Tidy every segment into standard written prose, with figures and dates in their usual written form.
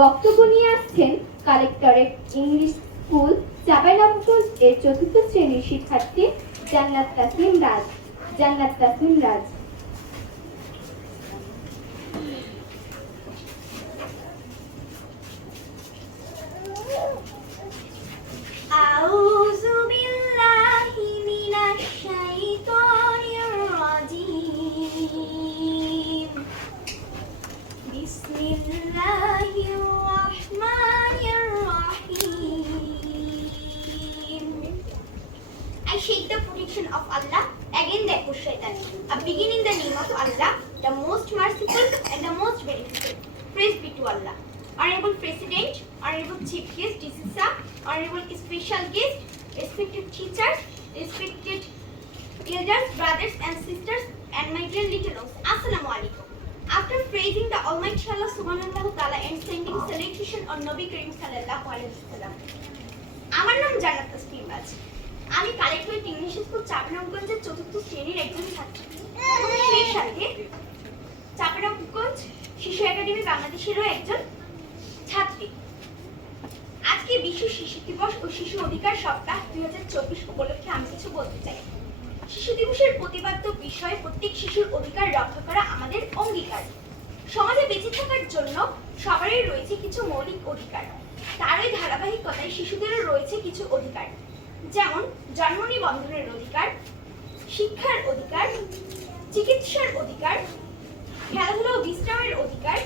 বক্তব্য নিয়ে আসছেন কালেক্টরেট ইংলিশ স্কুল চাঁপাইনবাবগঞ্জ এর ৪র্থ শ্রেণীর শিক্ষার্থী জান্নাত তাসনিম রাজ। আউযু বিল্লাহি মিনাশ শাইতানির রাজীম। বিসমিল্লাহির রহমানির রহিম। I seek the protection of Allah against the Shaitan. I begin in the name of Allah, the most merciful and the most beneficent. Praise be to Allah. Honorable President, Honorable Chief Guest, Disisa, Honorable Special Guest, respected teachers, respected elders, brothers and sisters, and my dear little ones. Assalamu alaikum. After praising the Almighty Allah subhanahu wa ta'ala and sending salutation on Nabi Karim sallallahu alaihi wasallam. আমার নাম জান্নাত তাসনিম রাজ। আমি collectorate English school চাঁপাইনবাবগঞ্জের ৪র্থ শ্রেণীর একজন ছাত্রী। সেই সাথে চাঁপাইনবাবগঞ্জ শিশু একাডেমি বাংলাদেশেরও একজন ছাত্রী। আজকে বিশ্ব শিশু দিবস ও শিশু অধিকার সপ্তাহ ২০২৪ উপলক্ষে আমি কিছু বলতে চাই। শিশু দিবসের প্রতিপাদ্য বিষয় প্রত্যেক শিশুর অধিকার রক্ষা করা আমাদের অঙ্গীকার। সমাজে বেঁচে থাকার জন্য সবারই রয়েছে কিছু মৌলিক অধিকার। তারই ধারাবাহিকতায় শিশুদেরও রয়েছে কিছু অধিকার, যেমন জন্ম নিবন্ধনের অধিকার, শিক্ষার অধিকার, চিকিৎসার অধিকার, খেলাধুলা ও বিশ্রামের অধিকার,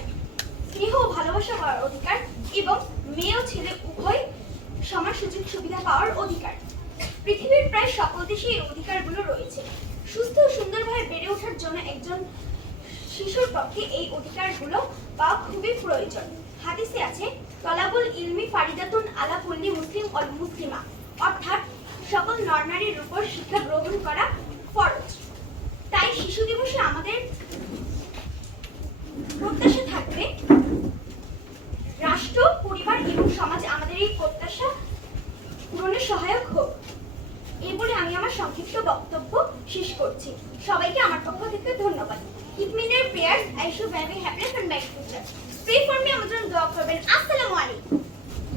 স্নেহ ও ভালোবাসা পাওয়ার অধিকার এবং মেয়ে ও ছেলে উভয় সমান সুযোগ সুবিধা পাওয়ার অধিকার। পৃথিবীর প্রায় সকল দেশে এই অধিকারগুলো রয়েছে। সুস্থ ও সুন্দরভাবে বেড়ে ওঠার জন্য একজন শিশুর পক্ষে এই অধিকারগুলো পাওয়া খুবই প্রয়োজন। হাদিসে আছে, তলাবুল ইলমি ফারিদাতুন আলা কুল্লি মুসলিম ওয়াল মুসলিমা, অর্থাৎ সকল নরনারীর উপর শিক্ষা গ্রহণ করা ফরজ। তাই শিশু দিবসে আমাদের প্রত্যাশা থাকবে রাষ্ট্র, পরিবার এবং সমাজ আমাদের এই প্রত্যাশা পূরণে সহায়ক হোক। এই বলে আমি আমার সংক্ষিপ্ত বক্তব্য শেষ করছি। সবাইকে আমার পক্ষ থেকে ধন্যবাদ। Keep me in your prayers. I should very happiness and my future. Pray for me, আমার জন্য দোয়া করবেন। আসসালামু আলাইকুম।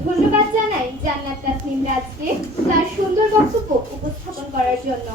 ধন্যবাদ জানাই জান্নাত তাসনিম রাজকে তার সুন্দর বক্তব্য উপস্থাপন করার জন্য।